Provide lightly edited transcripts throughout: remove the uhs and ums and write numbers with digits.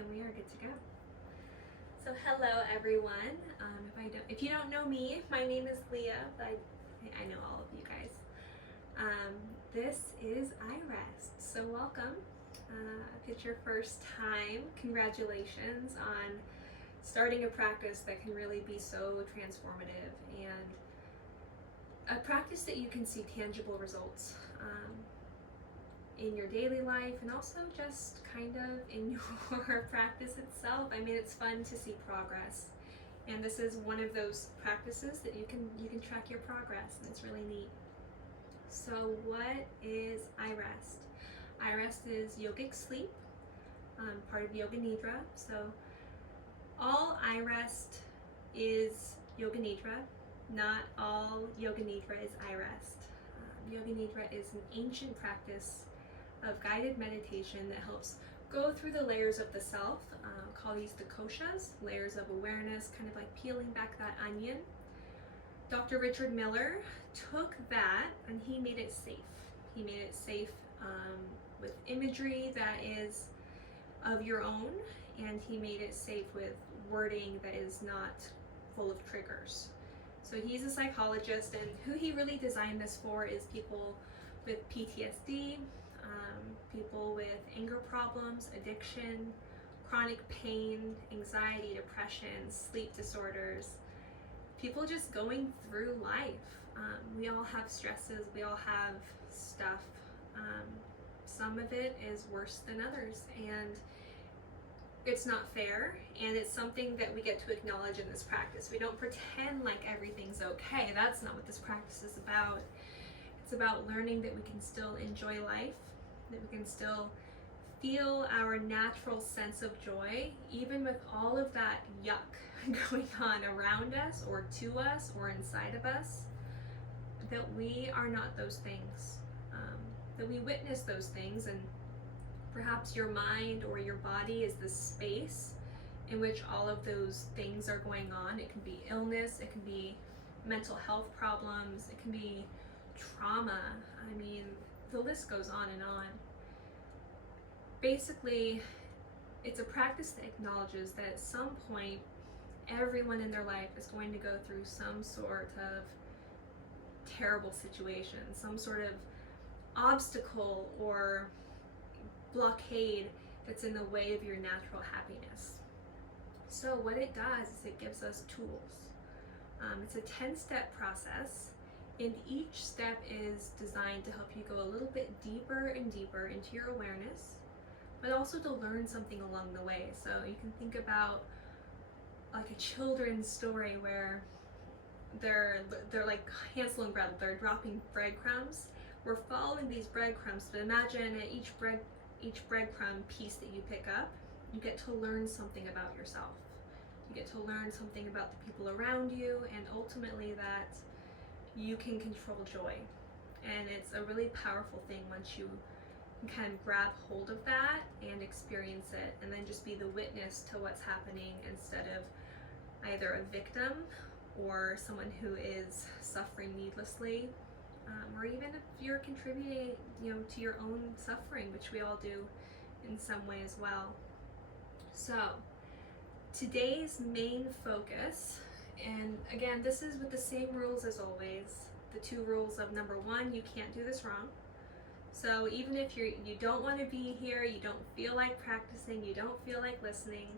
then we are good to go. So hello everyone. If you don't know me, my name is Leah, but I know all of you guys. This is iRest, so welcome. If it's your first time, congratulations on starting a practice that can really be so transformative and a practice that you can see tangible results in your daily life and also just kind of in your practice itself. I mean, it's fun to see progress, and this is one of those practices that you can track your progress, and it's really neat. So what is iRest? iRest is yogic sleep, part of Yoga Nidra. So all iRest is Yoga Nidra. Not all Yoga Nidra is iRest. Yoga Nidra is an ancient practice of guided meditation that helps go through the layers of the self. Call these the koshas, layers of awareness, kind of like peeling back that onion. Dr. Richard Miller took that and he made it safe. He made it safe with imagery that is of your own, and he made it safe with wording that is not full of triggers. So he's a psychologist, and who he really designed this for is people with PTSD, people with anger problems, addiction, chronic pain, anxiety, depression, sleep disorders, people just going through life. We all have stresses, we all have stuff. Some of it is worse than others, and it's not fair, and it's something that we get to acknowledge in this practice. We don't pretend like everything's okay. That's not what this practice is about. It's about learning that we can still enjoy life, that we can still feel our natural sense of joy, even with all of that yuck going on around us or to us or inside of us, that we are not those things, that we witness those things, and perhaps your mind or your body is the space in which all of those things are going on. It can be illness, it can be mental health problems, it can be trauma. I mean, the list goes on and on. Basically, it's a practice that acknowledges that at some point, everyone in their life is going to go through some sort of terrible situation, some sort of obstacle or blockade that's in the way of your natural happiness. So what it does is it gives us tools. It's a 10-step process, and each step is designed to help you go a little bit deeper and deeper into your awareness, but also to learn something along the way. So you can think about like a children's story where they're like Hansel and Gretel, they're dropping breadcrumbs. We're following these breadcrumbs, but imagine at each breadcrumb piece that you pick up, you get to learn something about yourself. You get to learn something about the people around you, and ultimately that you can control joy. And it's a really powerful thing once you can kind of grab hold of that and experience it, and then just be the witness to what's happening instead of either a victim or someone who is suffering needlessly. Or even if you're contributing, to your own suffering, which we all do in some way as well. So today's main focus, and again, this is with the same rules as always. The two rules of number one, you can't do this wrong. So even if you don't want to be here, you don't feel like practicing, you don't feel like listening,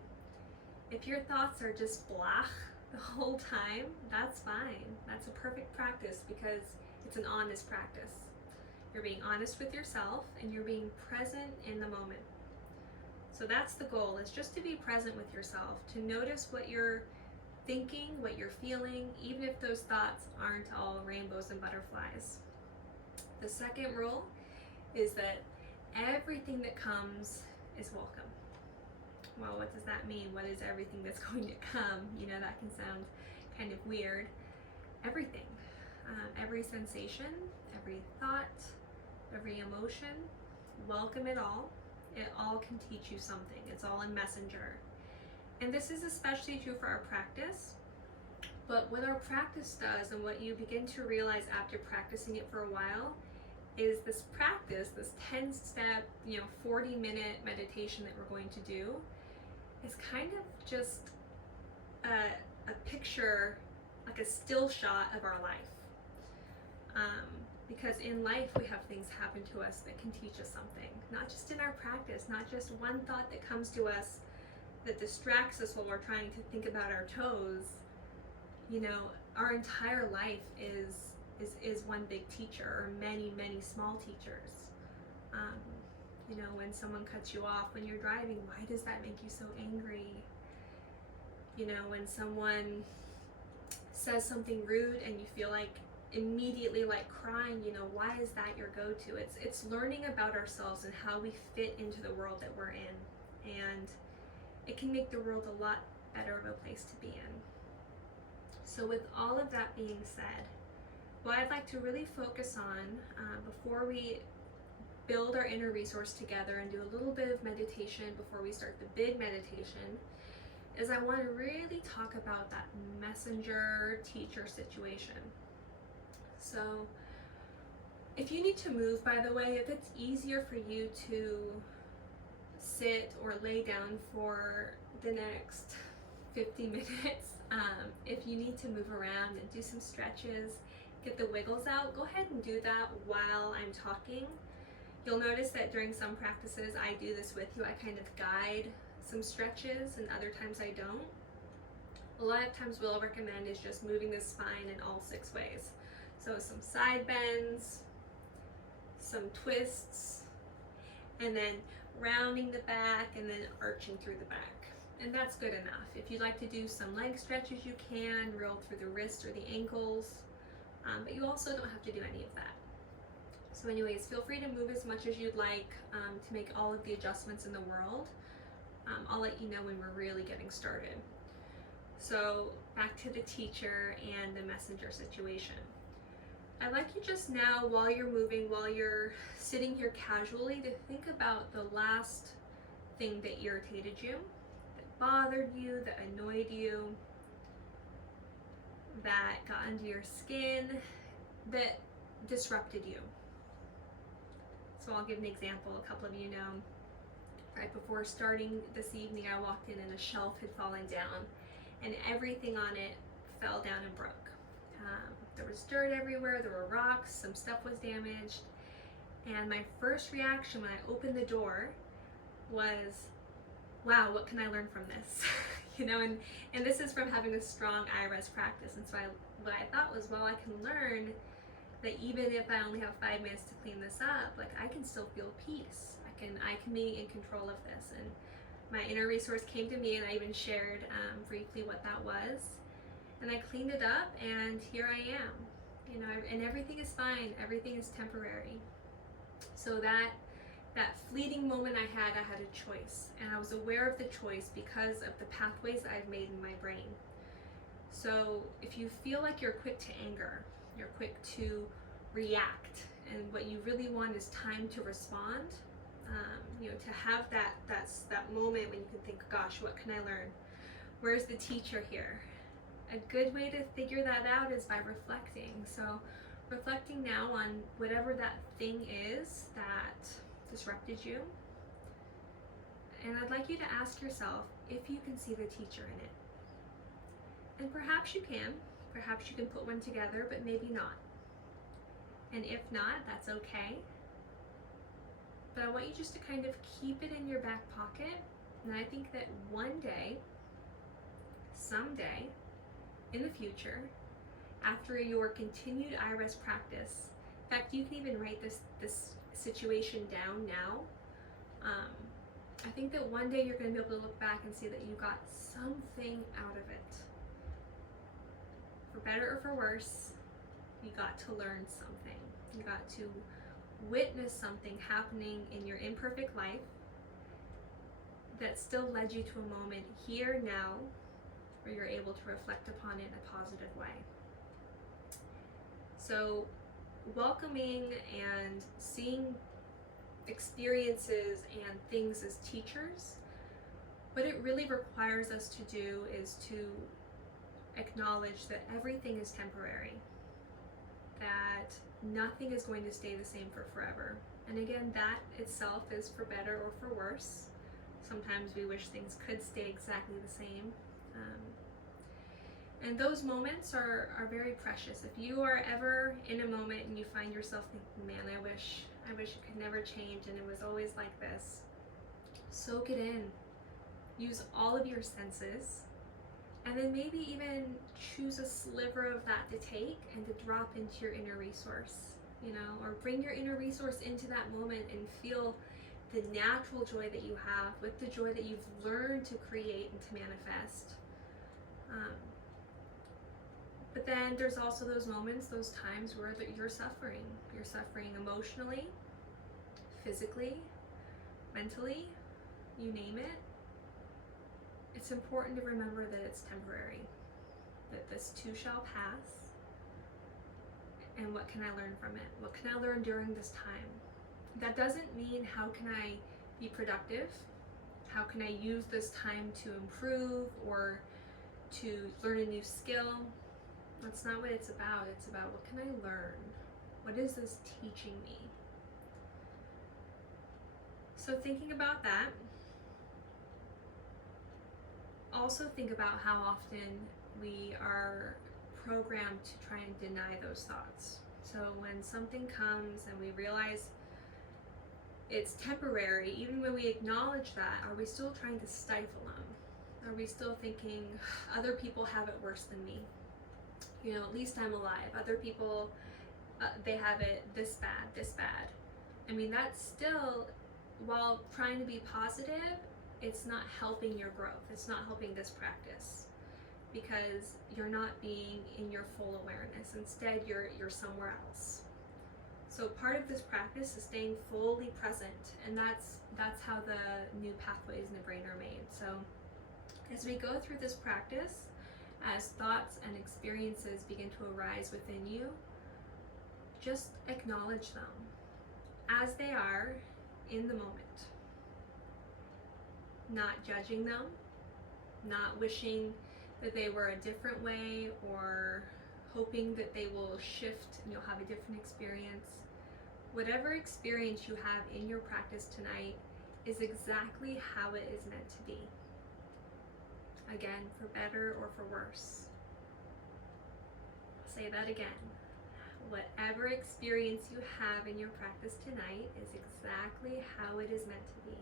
if your thoughts are just blah the whole time, that's fine. That's a perfect practice because it's an honest practice. You're being honest with yourself and you're being present in the moment. So that's the goal, is just to be present with yourself, to notice what you're thinking, what you're feeling, even if those thoughts aren't all rainbows and butterflies. The second rule is that everything that comes is welcome. Well, what does that mean? What is everything that's going to come? That can sound kind of weird. Everything. Every sensation, every thought, every emotion, welcome it all. It all can teach you something. It's all a messenger. And this is especially true for our practice. But what our practice does, and what you begin to realize after practicing it for a while, is this practice, this 10-step, 40-minute meditation that we're going to do, is kind of just a picture, like a still shot of our life. Because in life we have things happen to us that can teach us something, not just in our practice, not just one thought that comes to us that distracts us while we're trying to think about our toes. You know, our entire life is one big teacher, or many small teachers. You know, when someone cuts you off when you're driving, why does that make you so angry? You know, when someone says something rude and you feel like immediately like crying, you know, why is that your go-to? It's learning about ourselves and how we fit into the world that we're in, and it can make the world a lot better of a place to be in. So with all of that being said, what I'd like to really focus on before we build our inner resource together and do a little bit of meditation before we start the big meditation is I want to really talk about that messenger-teacher situation. So if you need to move, by the way, if it's easier for you to sit or lay down for the next 50 minutes, if you need to move around and do some stretches, get the wiggles out, go ahead and do that while I'm talking. You'll notice that during some practices I do this with you. I kind of guide some stretches, and other times I don't. A lot of times what I'll recommend is just moving the spine in all 6 ways. So some side bends, some twists, and then rounding the back and then arching through the back. And that's good enough. If you'd like to do some leg stretches, you can roll through the wrists or the ankles, but you also don't have to do any of that. So anyways, feel free to move as much as you'd like to make all of the adjustments in the world. I'll let you know when we're really getting started. So back to the teacher and the messenger situation. I'd like you just now, while you're moving, while you're sitting here casually, to think about the last thing that irritated you, that bothered you, that annoyed you, that got under your skin, that disrupted you. So I'll give an example. A couple of you know, right before starting this evening, I walked in and a shelf had fallen down and everything on it fell down and broke. There was dirt everywhere, there were rocks, some stuff was damaged, and my first reaction when I opened the door was, wow, what can I learn from this? You know, and this is from having a strong iRest practice, and so what I thought was, well, I can learn that even if I only have 5 minutes to clean this up, like I can still feel peace. I can be in control of this. And my inner resource came to me, and I even shared briefly what that was. And I cleaned it up, and here I am. You know, and everything is fine. Everything is temporary. So that fleeting moment I had a choice, and I was aware of the choice because of the pathways I've made in my brain. So if you feel like you're quick to anger, you're quick to react, and what you really want is time to respond, you know, to have that moment when you can think, gosh, what can I learn? Where's the teacher here? A good way to figure that out is by reflecting. So reflecting now on whatever that thing is that disrupted you. And I'd like you to ask yourself if you can see the teacher in it. And perhaps you can. Perhaps you can put one together, but maybe not. And if not, that's okay. But I want you just to kind of keep it in your back pocket. And I think that one day, someday, in the future, after your continued iRest practice, in fact, you can even write this situation down now. I think that one day you're going to be able to look back and see that you got something out of it. For better or for worse, you got to learn something. You got to witness something happening in your imperfect life that still led you to a moment here now where you're able to reflect upon it in a positive way. So welcoming and seeing experiences and things as teachers, what it really requires us to do is to acknowledge that everything is temporary, that nothing is going to stay the same for forever. And again, that itself is for better or for worse. Sometimes we wish things could stay exactly the same. And those moments are very precious. If you are ever in a moment and you find yourself thinking, man, I wish it could never change and it was always like this, soak it in. Use all of your senses, and then maybe even choose a sliver of that to take and to drop into your inner resource, or bring your inner resource into that moment and feel the natural joy that you have with the joy that you've learned to create and to manifest. But then there's also those moments, those times where you're suffering. You're suffering emotionally, physically, mentally, you name it. It's important to remember that it's temporary, that this too shall pass. And what can I learn from it? What can I learn during this time? That doesn't mean how can I be productive? How can I use this time to improve or to learn a new skill? That's not what it's about. It's about, what can I learn? What is this teaching me? So thinking about that, also think about how often we are programmed to try and deny those thoughts. So when something comes and we realize it's temporary, even when we acknowledge that, are we still trying to stifle them? Are we still thinking, other people have it worse than me? At least I'm alive. Other people, they have it this bad. I mean, that's still, while trying to be positive, it's not helping your growth. It's not helping this practice, because you're not being in your full awareness. Instead, you're somewhere else. So part of this practice is staying fully present, and that's how the new pathways in the brain are made. So as we go through this practice, as thoughts and experiences begin to arise within you, just acknowledge them as they are in the moment. Not judging them, not wishing that they were a different way or hoping that they will shift and you'll have a different experience. Whatever experience you have in your practice tonight is exactly how it is meant to be. Again, for better or for worse. I'll say that again. Whatever experience you have in your practice tonight is exactly how it is meant to be.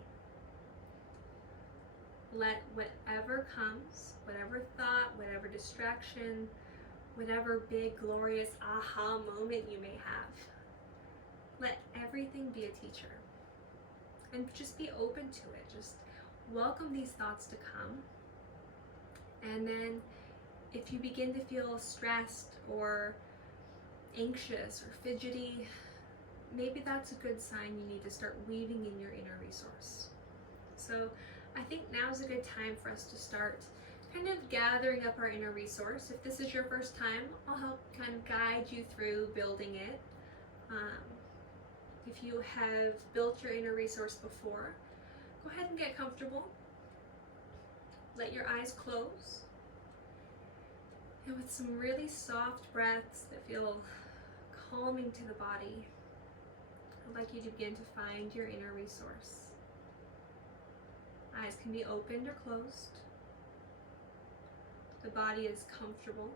Let whatever comes, whatever thought, whatever distraction, whatever big glorious aha moment you may have, let everything be a teacher. And just be open to it. Just welcome these thoughts to come. And then if you begin to feel stressed or anxious or fidgety, maybe that's a good sign you need to start weaving in your inner resource. So I think now's a good time for us to start kind of gathering up our inner resource. If this is your first time, I'll help kind of guide you through building it. If you have built your inner resource before, go ahead and get comfortable. Let your eyes close. And with some really soft breaths that feel calming to the body, I'd like you to begin to find your inner resource. Eyes can be opened or closed. The body is comfortable.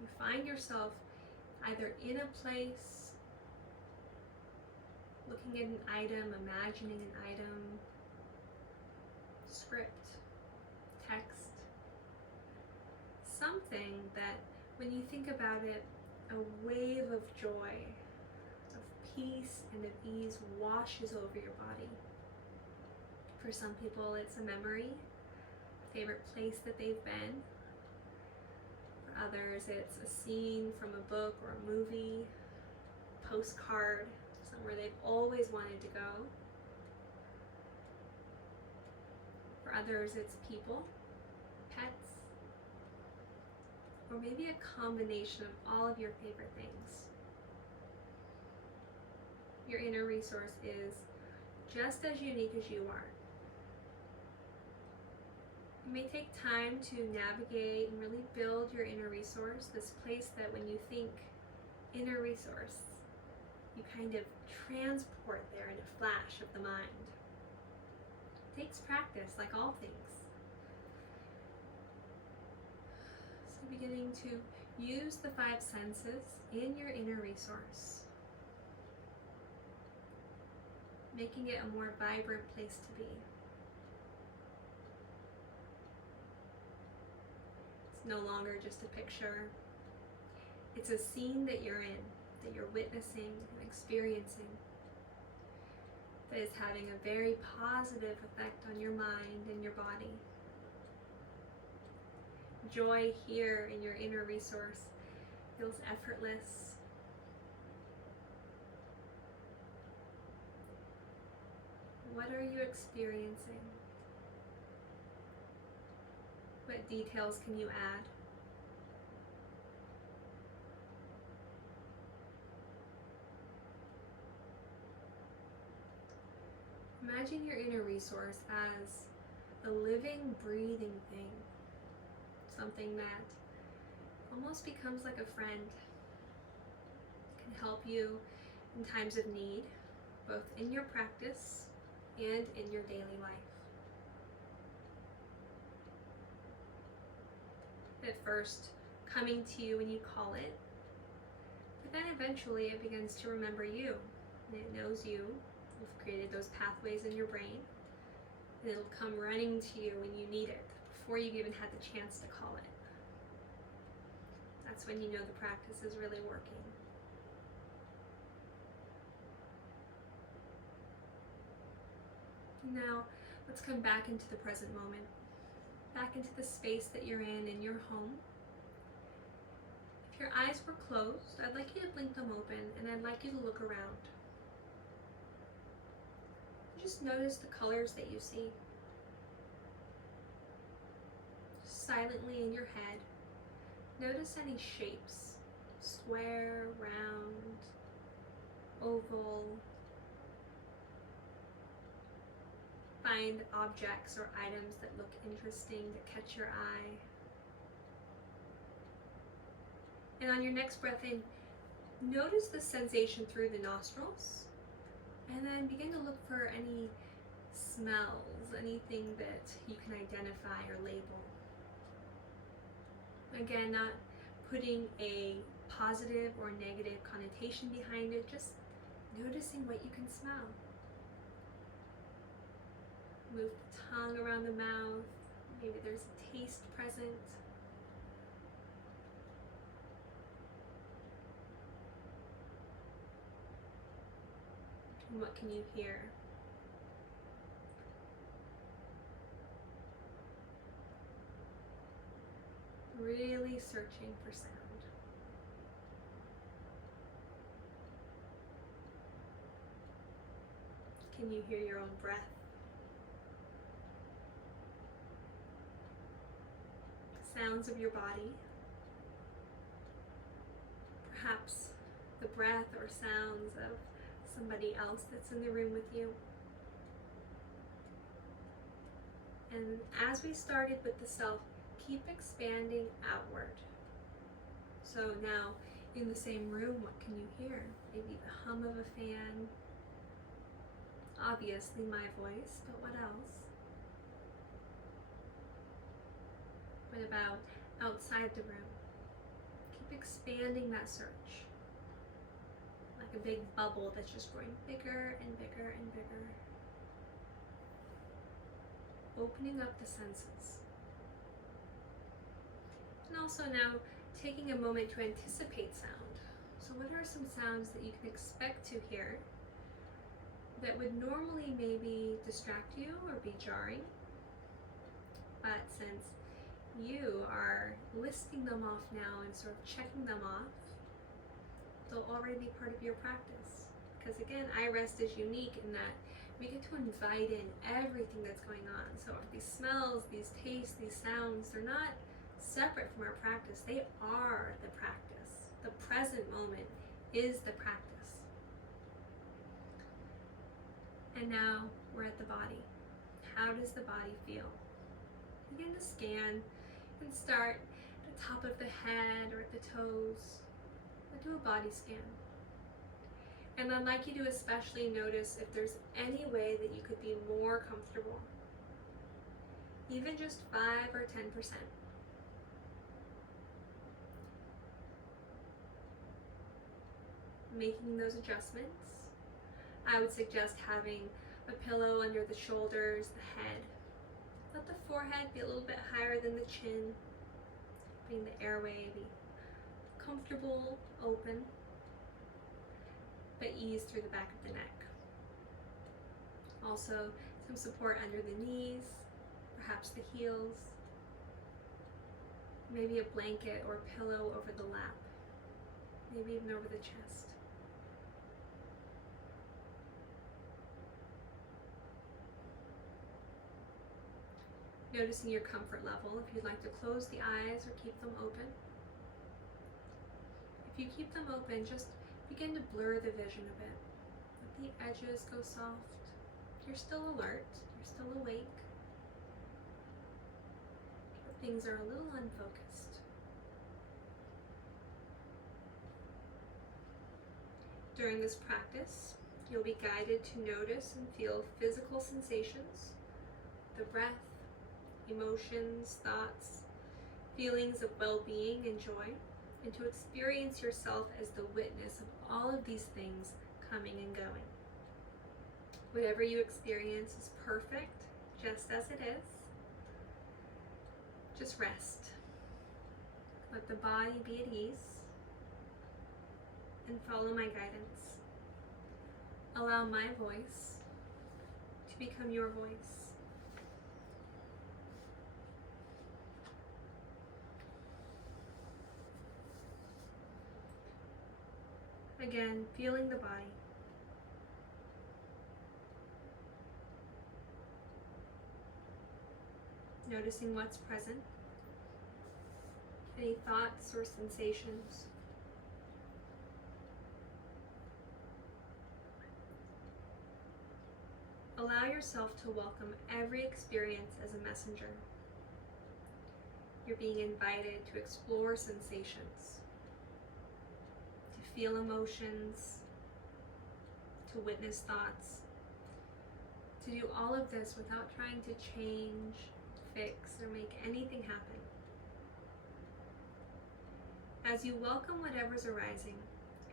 You find yourself either in a place, looking at an item, imagining an item, script, text, something that when you think about it, a wave of joy, of peace and of ease washes over your body. For some people, it's a memory, a favorite place that they've been. For others, it's a scene from a book or a movie, postcard, somewhere they've always wanted to go. For others, it's people, pets, or maybe a combination of all of your favorite things. Your inner resource is just as unique as you are. It may take time to navigate and really build your inner resource, this place that when you think inner resource, you kind of transport there in a flash of the mind. takes practice, like all things. So beginning to use the five senses in your inner resource, making it a more vibrant place to be. It's no longer just a picture. It's a scene that you're in, that you're witnessing and experiencing, that is having a very positive effect on your mind and your body. Joy here in your inner resource feels effortless. What are you experiencing? What details can you add? Imagine your inner resource as a living, breathing thing. Something that almost becomes like a friend. It can help you in times of need, both in your practice and in your daily life. At first, coming to you when you call it, but then eventually it begins to remember you, and it knows you. You've created those pathways in your brain, and it'll come running to you when you need it, before you've even had the chance to call it. That's when you know the practice is really working. Now, let's come back into the present moment, back into the space that you're in your home. If your eyes were closed, I'd like you to blink them open, and I'd like you to look around. Just notice the colors that you see. Just silently in your head, notice any shapes, square, round, oval. Find objects or items that look interesting, that catch your eye. And on your next breath in, notice the sensation through the nostrils. And then begin to look for any smells, anything that you can identify or label. Again, not putting a positive or negative connotation behind it, just noticing what you can smell. Move the tongue around the mouth. Maybe there's a taste present. And what can you hear? Really searching for sound. Can you hear your own breath? Sounds of your body. Perhaps the breath or sounds of somebody else that's in the room with you. And as we started with the self, keep expanding outward. So now, in the same room, what can you hear? Maybe the hum of a fan. Obviously my voice, but what else? What about outside the room? Keep expanding that search. Like a big bubble that's just growing bigger and bigger and bigger. Opening up the senses. And also now taking a moment to anticipate sound. So what are some sounds that you can expect to hear that would normally maybe distract you or be jarring? But since you are listing them off now and sort of checking them off, they'll already be part of your practice. Because again, iRest is unique in that we get to invite in everything that's going on. So these smells, these tastes, these sounds, they're not separate from our practice. They are the practice. The present moment is the practice. And now we're at the body. How does the body feel? Begin to scan and start at the top of the head or at the toes. But do a body scan. And I'd like you to especially notice if there's any way that you could be more comfortable. even just 5 or 10%. Making those adjustments, I would suggest having a pillow under the shoulders, the head. Let the forehead be a little bit higher than the chin, letting the airway be comfortable, open, but ease through the back of the neck. Also, some support under the knees, perhaps the heels, maybe a blanket or pillow over the lap, maybe even over the chest. Noticing your comfort level, if you'd like to close the eyes or keep them open. If you keep them open, just begin to blur the vision a bit. Let the edges go soft. You're still alert, you're still awake, but things are a little unfocused. During this practice, you'll be guided to notice and feel physical sensations, the breath, emotions, thoughts, feelings of well-being and joy, and to experience yourself as the witness of all of these things coming and going. Whatever you experience is perfect, just as it is. Just rest. Let the body be at ease, and follow my guidance. Allow my voice to become your voice. Again, feeling the body. Noticing what's present. Any thoughts or sensations. Allow yourself to welcome every experience as a messenger. You're being invited to explore sensations, to feel emotions, to witness thoughts, to do all of this without trying to change, fix, or make anything happen. As you welcome whatever's arising,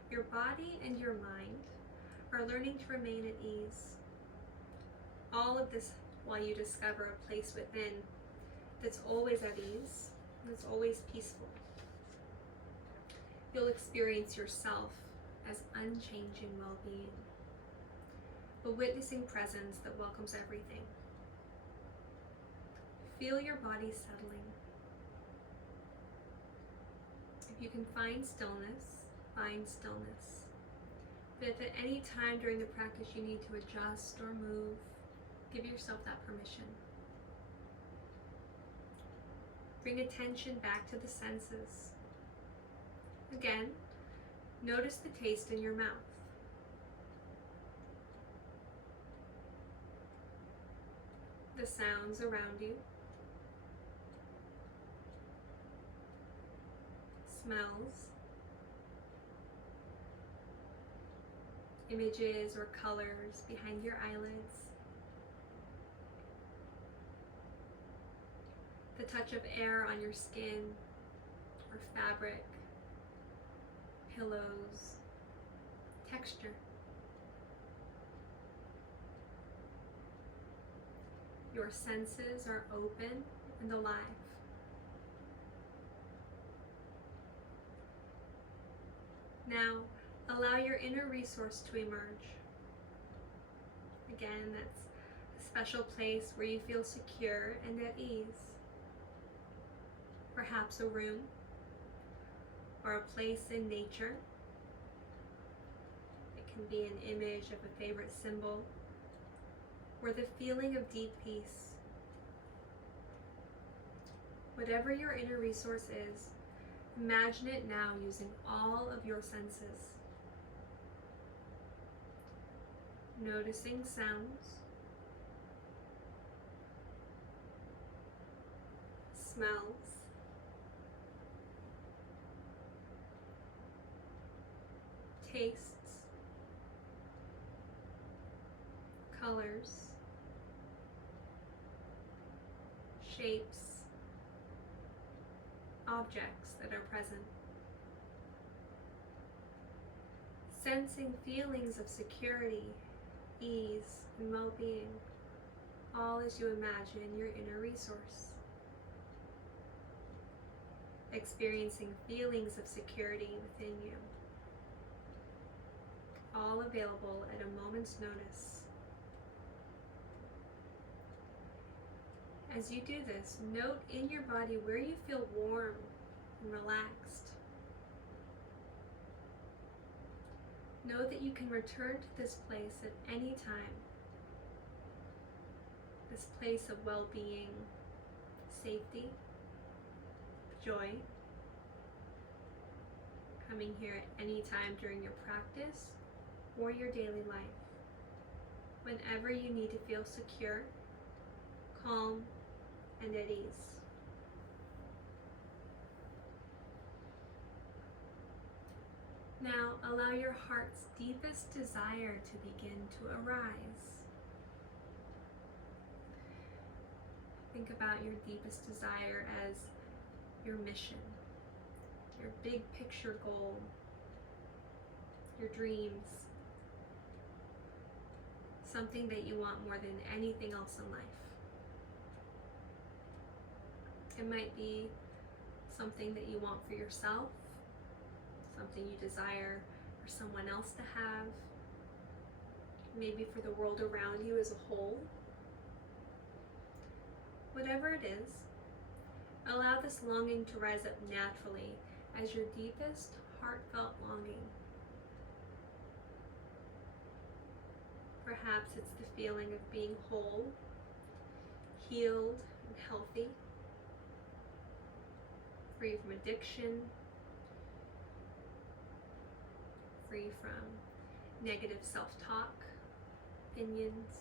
your body and your mind are learning to remain at ease. All of this while you discover a place within that's always at ease, that's always peaceful. You'll experience yourself as unchanging well-being, a witnessing presence that welcomes everything. Feel your body settling. If you can find stillness, find stillness. But if at any time during the practice you need to adjust or move, give yourself that permission. Bring attention back to the senses. Again, notice the taste in your mouth. The sounds around you. Smells. Images or colors behind your eyelids. The touch of air on your skin or fabric, pillows, texture. Your senses are open and alive. Now, allow your inner resource to emerge. Again, that's a special place where you feel secure and at ease. Perhaps a room or a place in nature. It can be an image of a favorite symbol or the feeling of deep peace. Whatever your inner resource is, imagine it now using all of your senses. Noticing sounds, smells, tastes, colors, shapes, objects that are present. Sensing feelings of security, ease, and well-being, all as you imagine your inner resource. Experiencing feelings of security within you, all available at a moment's notice. As you do this, note in your body where you feel warm and relaxed. Know that you can return to this place at any time. This place of well-being, safety, joy. Coming here at any time during your practice or your daily life. Whenever you need to feel secure, calm, and at ease. Now allow your heart's deepest desire to begin to arise. Think about your deepest desire as your mission, your big picture goal, your dreams, something that you want more than anything else in life. It might be something that you want for yourself, something you desire for someone else to have, maybe for the world around you as a whole. Whatever it is, allow this longing to rise up naturally as your deepest heartfelt longing. Perhaps it's the feeling of being whole, healed, and healthy, free from addiction, free from negative self-talk, opinions.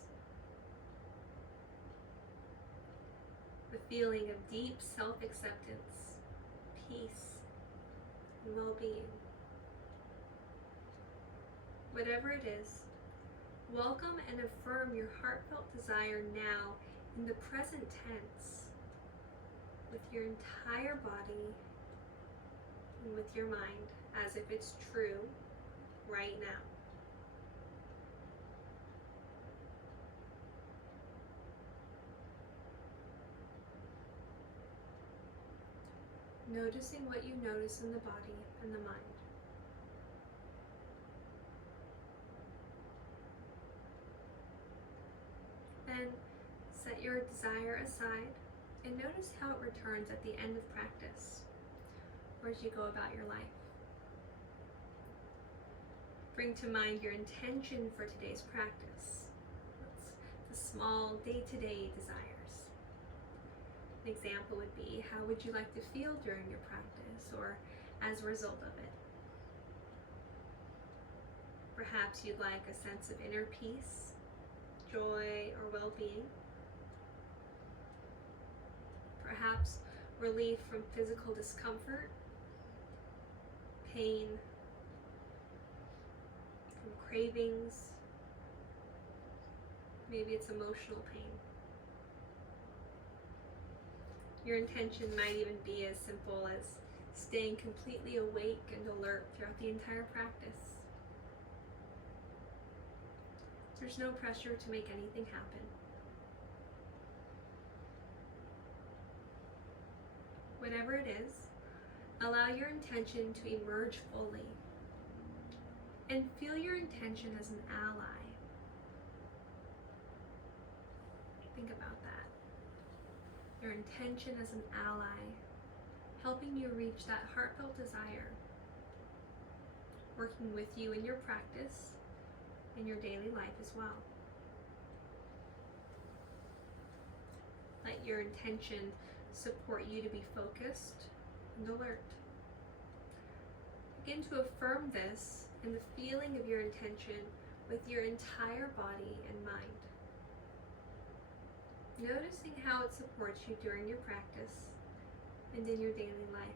The feeling of deep self-acceptance, peace, and well-being. Whatever it is, welcome and affirm your heartfelt desire now in the present tense, with your entire body and with your mind, as if it's true right now. Noticing what you notice in the body and the mind. Then set your desire aside and notice how it returns at the end of practice, or as you go about your life. Bring to mind your intention for today's practice. What's the small day-to-day desires? An example would be, how would you like to feel during your practice or as a result of it? Perhaps you'd like a sense of inner peace, joy, or well-being. Perhaps relief from physical discomfort, pain, from cravings. Maybe it's emotional pain. Your intention might even be as simple as staying completely awake and alert throughout the entire practice. There's no pressure to make anything happen. Whatever it is, allow your intention to emerge fully and feel your intention as an ally. Think about that. Your intention as an ally, helping you reach that heartfelt desire, working with you in your practice, in your daily life as well. Let your intention support you to be focused and alert. Begin to affirm this and the feeling of your intention with your entire body and mind. Noticing how it supports you during your practice and in your daily life.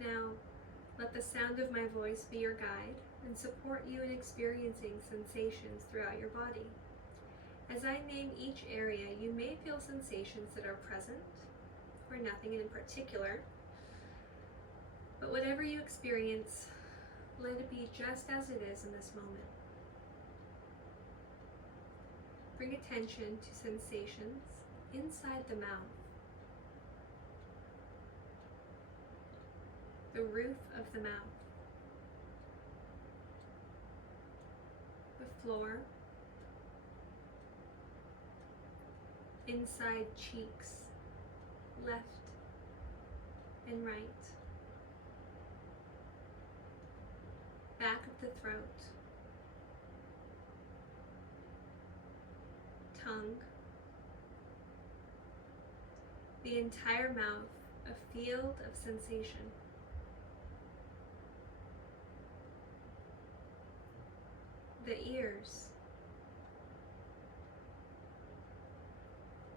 Now, let the sound of my voice be your guide and support you in experiencing sensations throughout your body. As I name each area, you may feel sensations that are present or nothing in particular, but whatever you experience, let it be just as it is in this moment. Bring attention to sensations inside the mouth, the roof of the mouth, the floor, inside cheeks, left and right, back of the throat, tongue, the entire mouth, a field of sensation. The ears,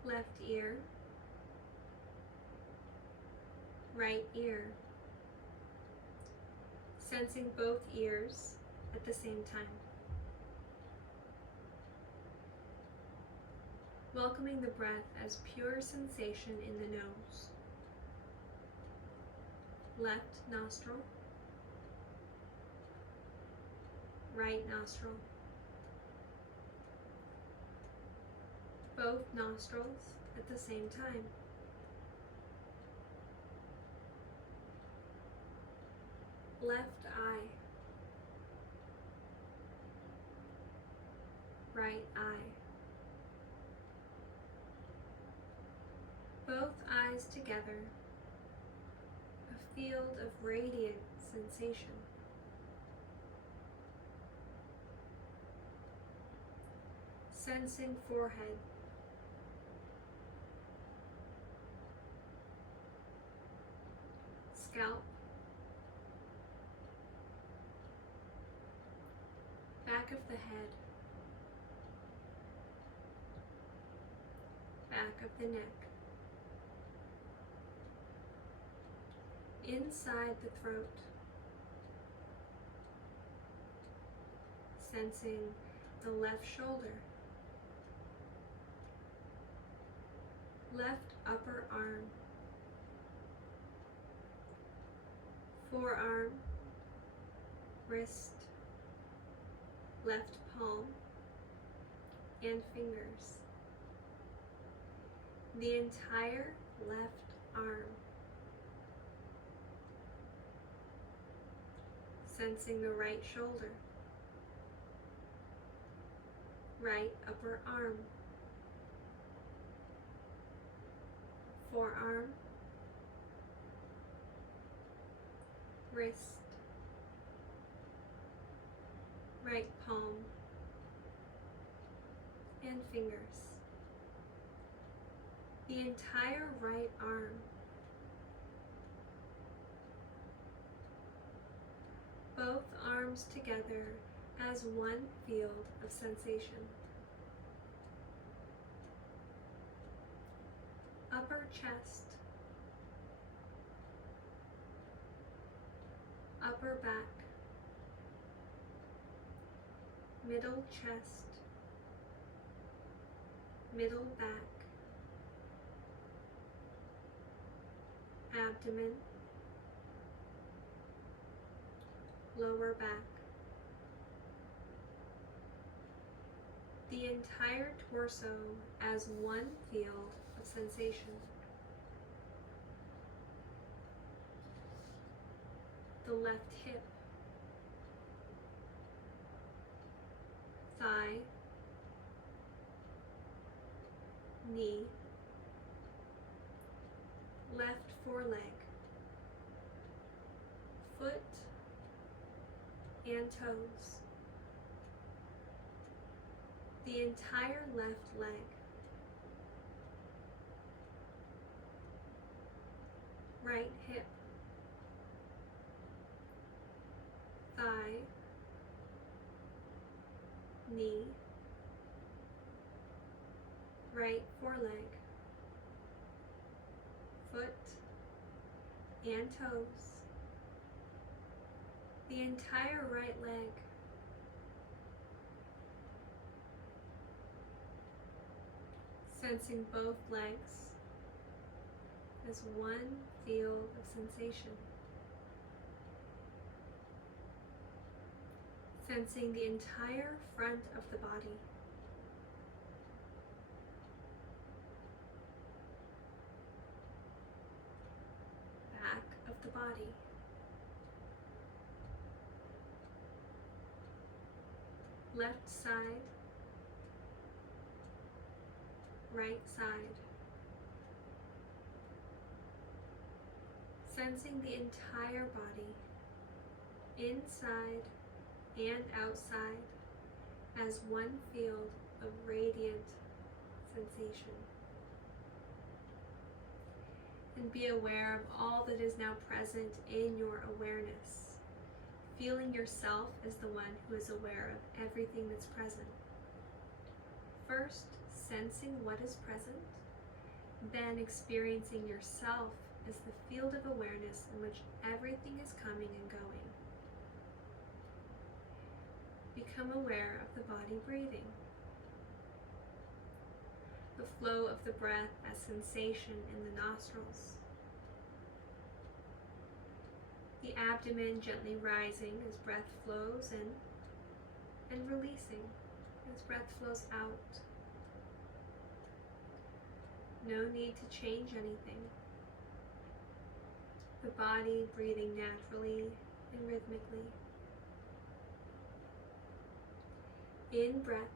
left ear, right ear, sensing both ears at the same time. Welcoming the breath as pure sensation in the nose, left nostril, right nostril, both nostrils at the same time. Left eye, right eye, both eyes together, a field of radiant sensation. Sensing forehead, scalp, back of the head, back of the neck, inside the throat, sensing the left shoulder, left upper arm, forearm, wrist, left palm, and fingers. The entire left arm. Sensing the right shoulder, right upper arm, forearm, wrist, right palm, and fingers. The entire right arm. Both arms together as one field of sensation. Upper chest, upper back, middle chest, middle back, abdomen, lower back. The entire torso as one field of sensation. The left hip, thigh, knee, left foreleg, foot, and toes. The entire left leg. Right hip, thigh, knee, right foreleg, foot, and toes. The entire right leg. sensing both legs as one field of sensation. Sensing the entire front of the body. Back of the body. Left side. Right side. Sensing the entire body, inside and outside, as one field of radiant sensation. And be aware of all that is now present in your awareness, feeling yourself as the one who is aware of everything that's present. First, sensing what is present, then experiencing yourself as the field of awareness in which everything is coming and going. Become aware of the body breathing, the flow of the breath as sensation in the nostrils, the abdomen gently rising as breath flows in and releasing as breath flows out. No need to change anything. The body breathing naturally and rhythmically. In breath,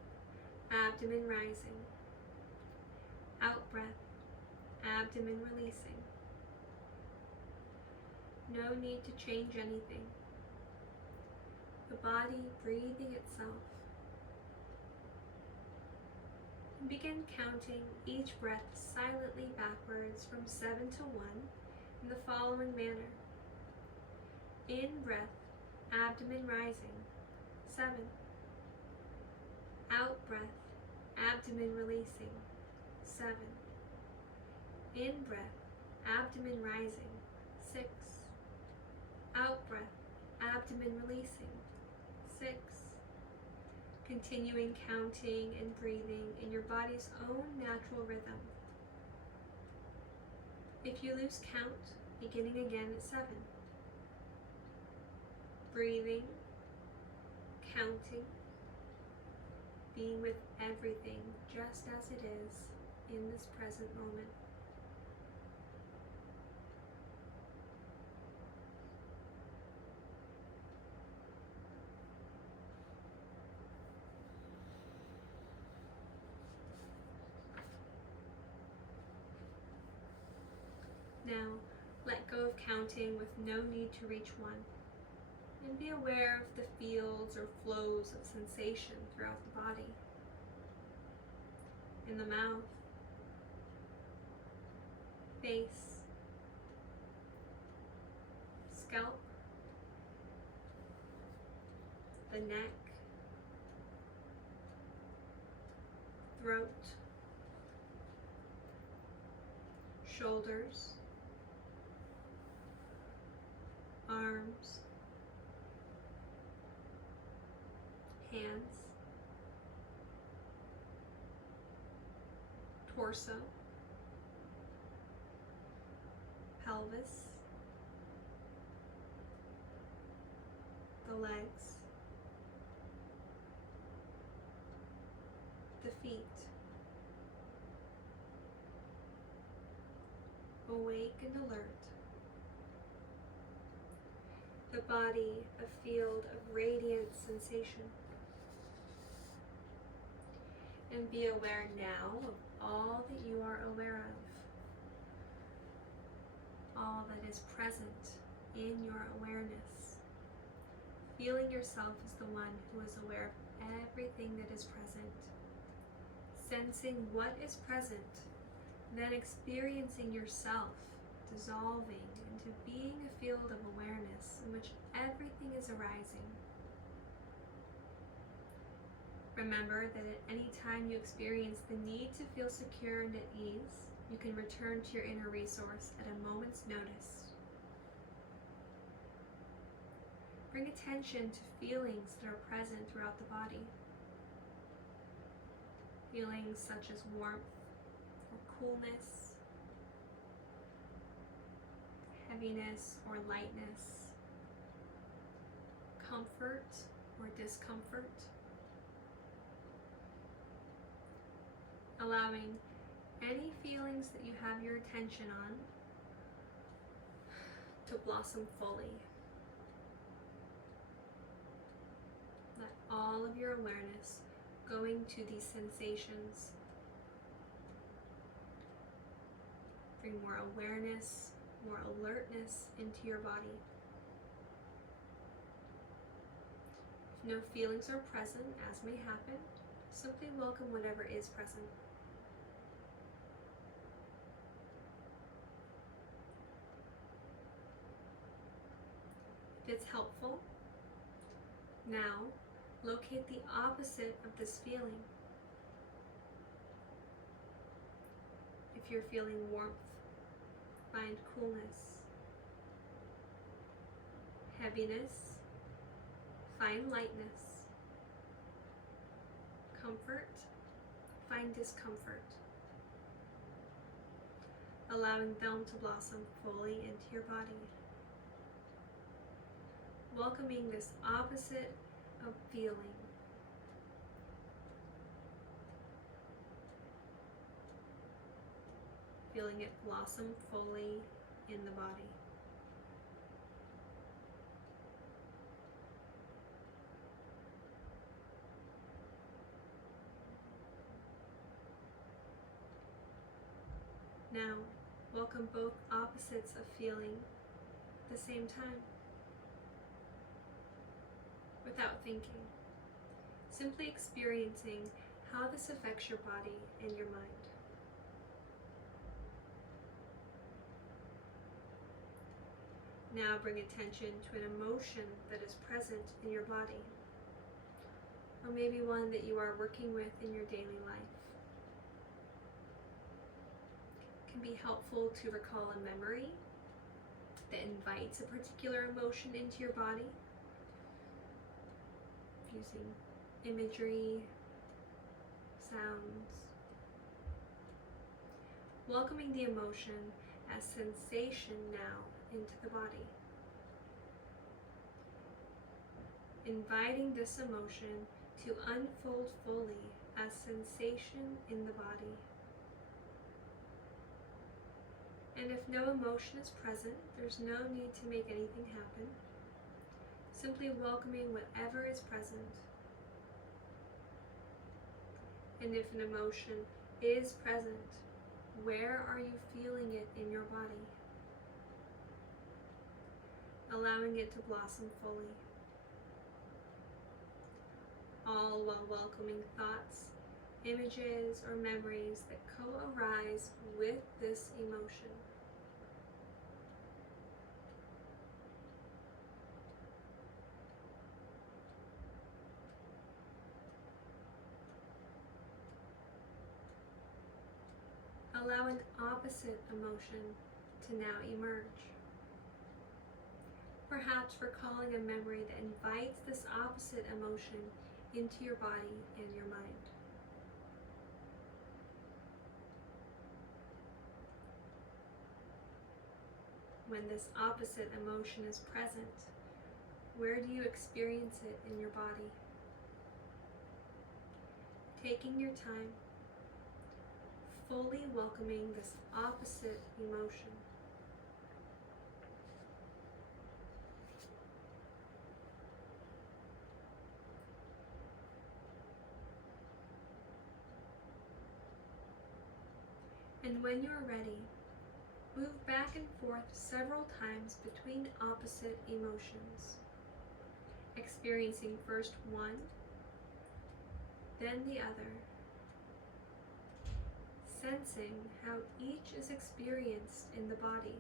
abdomen rising. Out breath, abdomen releasing. No need to change anything. The body breathing itself. And begin counting each breath silently backwards from 7 to 1 in the following manner. In breath, abdomen rising, 7. Out breath, abdomen releasing, 7. In breath, abdomen rising, 6. Out breath, abdomen releasing, 6. Continuing counting and breathing in your body's own natural rhythm. If you lose count, beginning again at 7. Breathing, counting, being with everything just as it is in this present moment. Now, let go of counting with no need to reach 1, and be aware of the fields or flows of sensation throughout the body. In the mouth, face, scalp, the neck, throat, shoulders, arms, hands, torso, pelvis, the legs, the feet. Awake and alert. The body a field of radiant sensation. And be aware now of all that you are aware of. All that is present in your awareness. Feeling yourself as the one who is aware of everything that is present. Sensing what is present, then experiencing yourself dissolving into being a field of awareness in which everything is arising. Remember that at any time you experience the need to feel secure and at ease, you can return to your inner resource at a moment's notice. Bring attention to feelings that are present throughout the body. Feelings such as warmth, coolness, heaviness or lightness, comfort or discomfort. Allowing any feelings that you have your attention on to blossom fully. Let all of your awareness going to these sensations bring more awareness, more alertness into your body. If no feelings are present, as may happen, simply welcome whatever is present. If it's helpful, now locate the opposite of this feeling. If you're feeling warmth, find coolness. Heaviness, find lightness. Comfort, find discomfort. Allowing them to blossom fully into your body. Welcoming this opposite of feeling. Feeling it blossom fully in the body. Now, welcome both opposites of feeling at the same time. Without thinking, simply experiencing how this affects your body and your mind. Now bring attention to an emotion that is present in your body, or maybe one that you are working with in your daily life. It can be helpful to recall a memory that invites a particular emotion into your body, using imagery, sounds. Welcoming the emotion as sensation now into the body. Inviting this emotion to unfold fully as sensation in the body. And if no emotion is present, there's no need to make anything happen. Simply welcoming whatever is present. And if an emotion is present, where are you feeling it in your body? Allowing it to blossom fully. All while welcoming thoughts, images, or memories that co-arise with this emotion. Allow an opposite emotion to now emerge. Perhaps recalling a memory that invites this opposite emotion into your body and your mind. When this opposite emotion is present, where do you experience it in your body? Taking your time, fully welcoming this opposite emotion. And when you are ready, move back and forth several times between opposite emotions, experiencing first one, then the other, sensing how each is experienced in the body.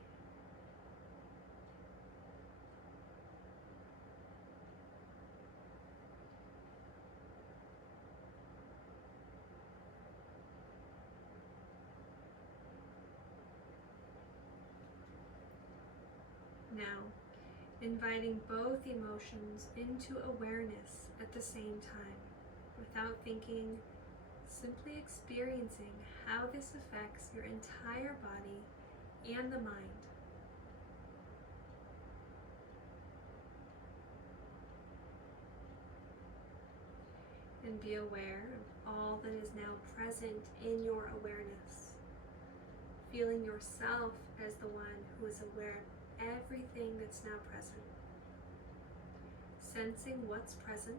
Now, inviting both emotions into awareness at the same time, without thinking, Simply experiencing how this affects your entire body and the mind. And be aware of all that is now present in your awareness. Feeling yourself as the one who is aware of everything that's now present. Sensing what's present,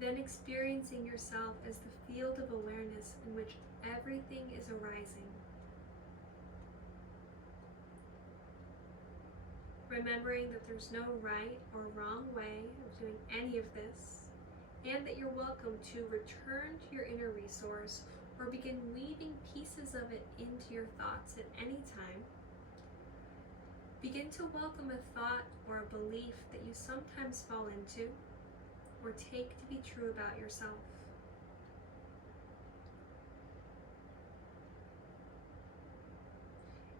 then experiencing yourself as the field of awareness in which everything is arising. Remembering that there's no right or wrong way of doing any of this, and that you're welcome to return to your inner resource or begin weaving pieces of it into your thoughts at any time. Begin to welcome a thought or a belief that you sometimes fall into or take to be true about yourself.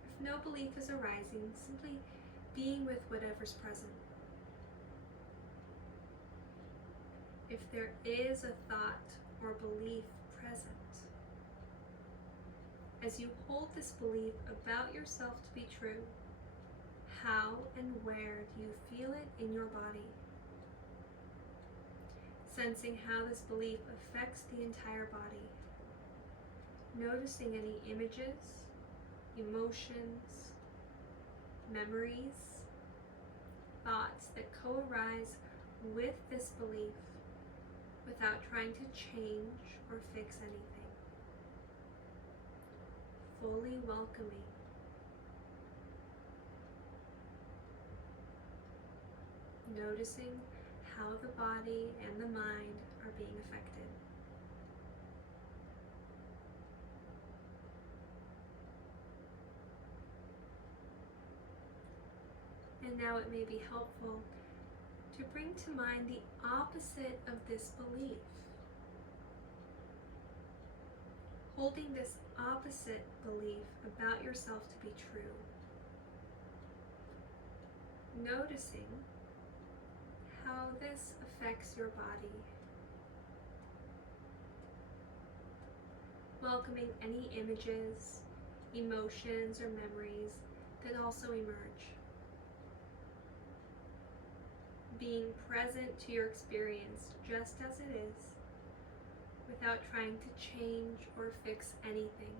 If no belief is arising, simply being with whatever's present. If there is a thought or belief present, as you hold this belief about yourself to be true, how and where do you feel it in your body? Sensing how this belief affects the entire body. Noticing any images, emotions, memories, thoughts that co-arise with this belief without trying to change or fix anything. Fully welcoming. Noticing how the body and the mind are being affected. And now it may be helpful to bring to mind the opposite of this belief. Holding this opposite belief about yourself to be true. Noticing how this affects your body. Welcoming any images, emotions, or memories that also emerge. Being present to your experience just as it is, without trying to change or fix anything.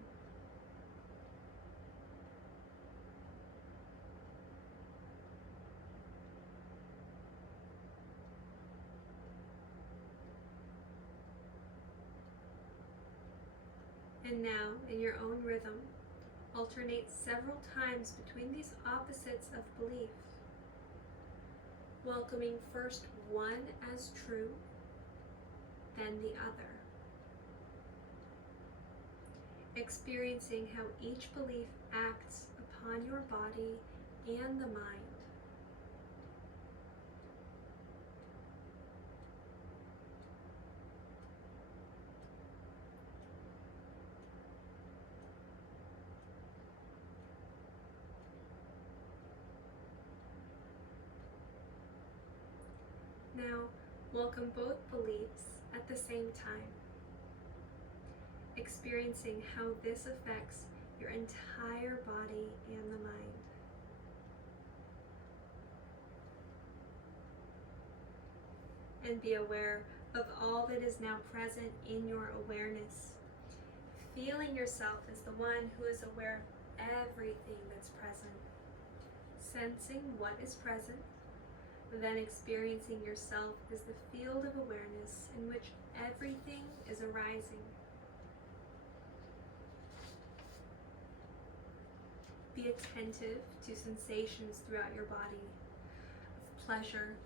And now, in your own rhythm, alternate several times between these opposites of belief, welcoming first one as true, then the other. Experiencing how each belief acts upon your body and the mind. Now, welcome both beliefs at the same time, experiencing how this affects your entire body and the mind. And be aware of all that is now present in your awareness, feeling yourself as the one who is aware of everything that's present, sensing what is present, then experiencing yourself as the field of awareness in which everything is arising. Be attentive to sensations throughout your body of pleasure,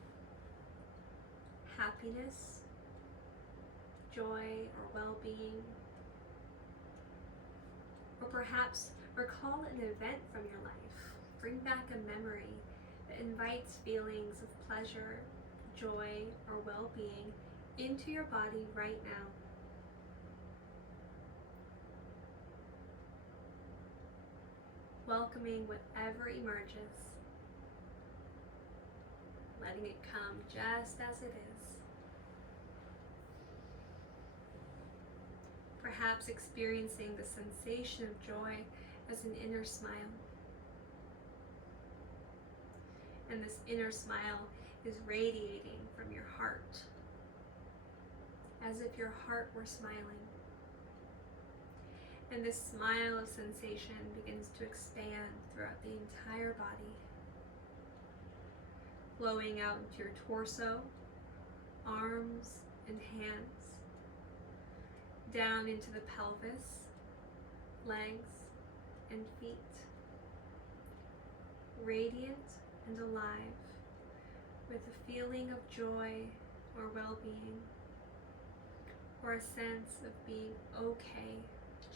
happiness, joy, or well-being. Or perhaps recall an event from your life. Bring back a memory that invites feelings of pleasure, joy, or well-being into your body right now. Welcoming whatever emerges, letting it come just as it is. perhaps experiencing the sensation of joy as an inner smile. And this inner smile is radiating from your heart, as if your heart were smiling. And this smile of sensation begins to expand throughout the entire body, flowing out into your torso, arms, and hands, down into the pelvis, legs, and feet, radiant and alive, with a feeling of joy or well-being, or a sense of being okay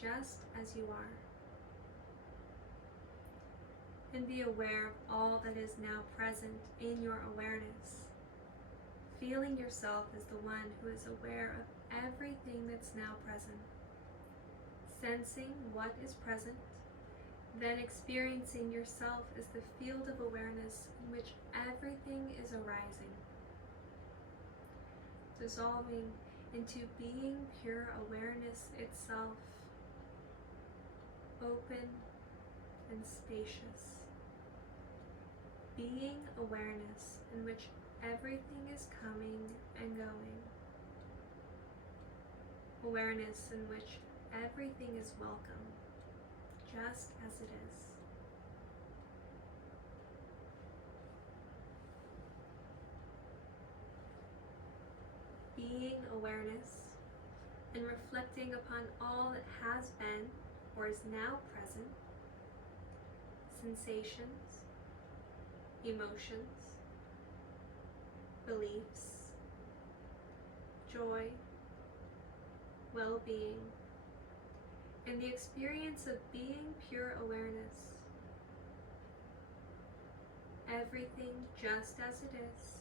just as you are. And be aware of all that is now present in your awareness, feeling yourself as the one who is aware of everything that's now present, sensing what is present, then experiencing yourself as the field of awareness in which everything is arising, dissolving into being pure awareness itself, open and spacious. Being awareness in which everything is coming and going. Awareness in which everything is welcome, just as it is. Being awareness and reflecting upon all that has been or is now present, sensations, emotions, beliefs, joy, well-being, and the experience of being pure awareness. Everything just as it is.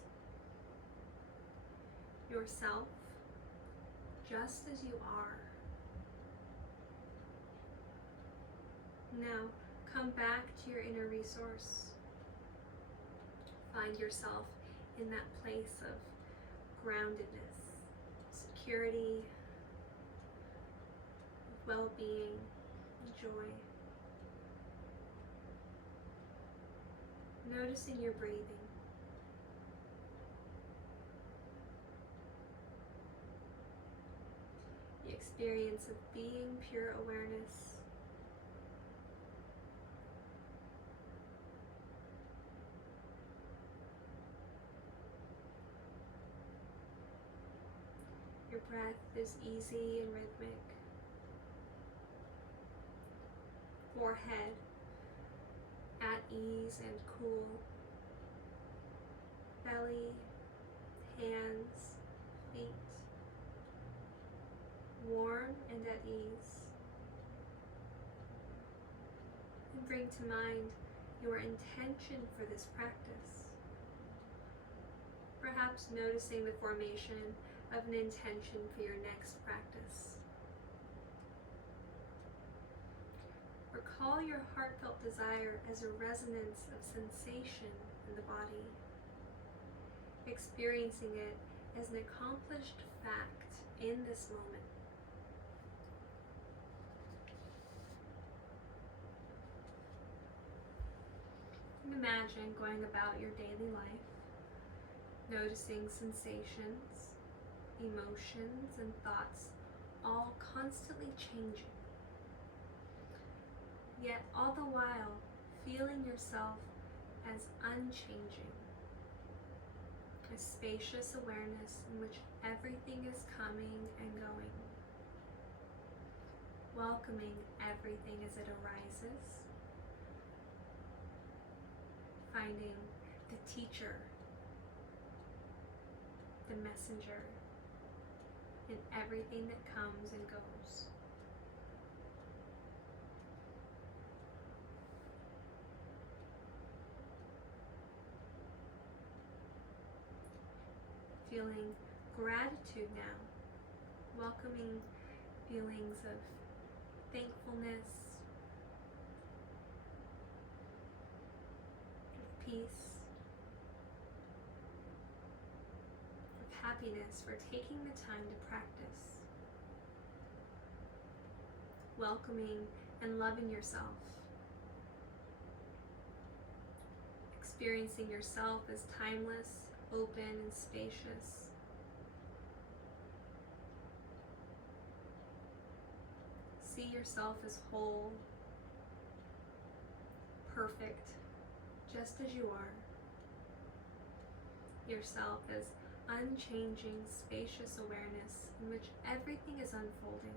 Yourself just as you are. Now, come back to your inner resource. Find yourself in that place of groundedness, security, well-being, joy. Noticing your breathing. The experience of being pure awareness. Your breath is easy and rhythmic. Forehead at ease and cool. Belly, hands, feet, warm and at ease. And bring to mind your intention for this practice. Perhaps noticing the formation of an intention for your next practice. Recall your heartfelt desire as a resonance of sensation in the body, experiencing it as an accomplished fact in this moment. And imagine going about your daily life, noticing sensations, emotions, and thoughts all constantly changing. Yet all the while feeling yourself as unchanging, a spacious awareness in which everything is coming and going, welcoming everything as it arises, finding the teacher, the messenger, in everything that comes and goes. Feeling gratitude now, welcoming feelings of thankfulness, of peace, of happiness for taking the time to practice. welcoming, and loving yourself. Experiencing yourself as timeless, open, and spacious. See yourself as whole, perfect, just as you are. Yourself as unchanging, spacious awareness in which everything is unfolding.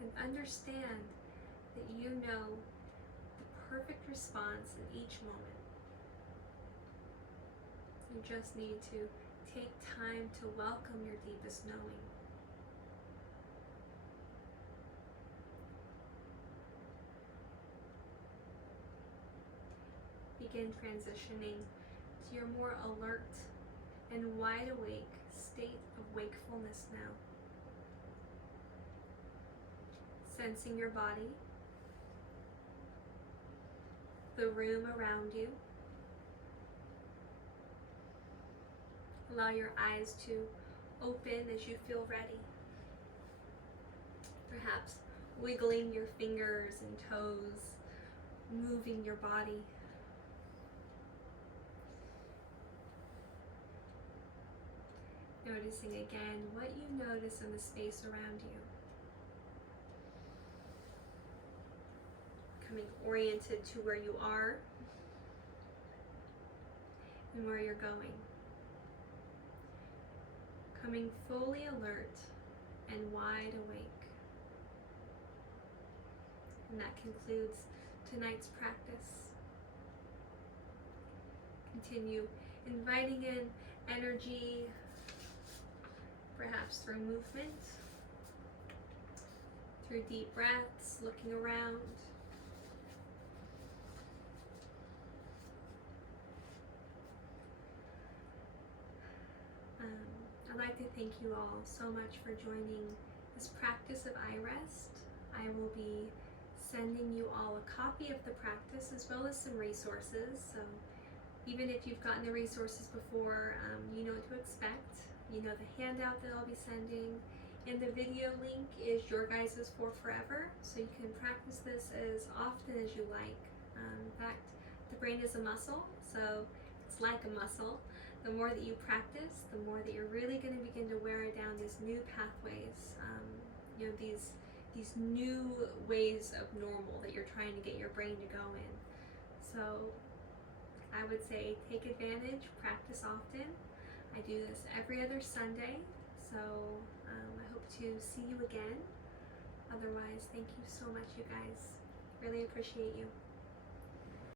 And understand that you know the perfect response in each moment. You just need to take time to welcome your deepest knowing. Begin transitioning to your more alert and wide awake state of wakefulness now. Sensing your body, the room around you. Allow your eyes to open as you feel ready. Perhaps wiggling your fingers and toes, moving your body. Noticing again what you notice in the space around you. Becoming oriented to where you are and where you're going. Coming fully alert and wide awake. And that concludes tonight's practice. Continue inviting in energy, perhaps through movement, through deep breaths, looking around. I'd like to thank you all so much for joining this practice of iRest. I will be sending you all a copy of the practice as well as some resources. So even if you've gotten the resources before, you know what to expect. You know the handout that I'll be sending, and the video link is your guys's for forever, so you can practice this as often as you like. In fact, the brain is a muscle, so it's like a muscle. The more that you practice, the more that you're really going to begin to wear down these new pathways, you know, these new ways of normal that you're trying to get your brain to go in. So I would say take advantage, practice often. I do this every other Sunday, so I hope to see you again. Otherwise, thank you so much, you guys. Really appreciate you.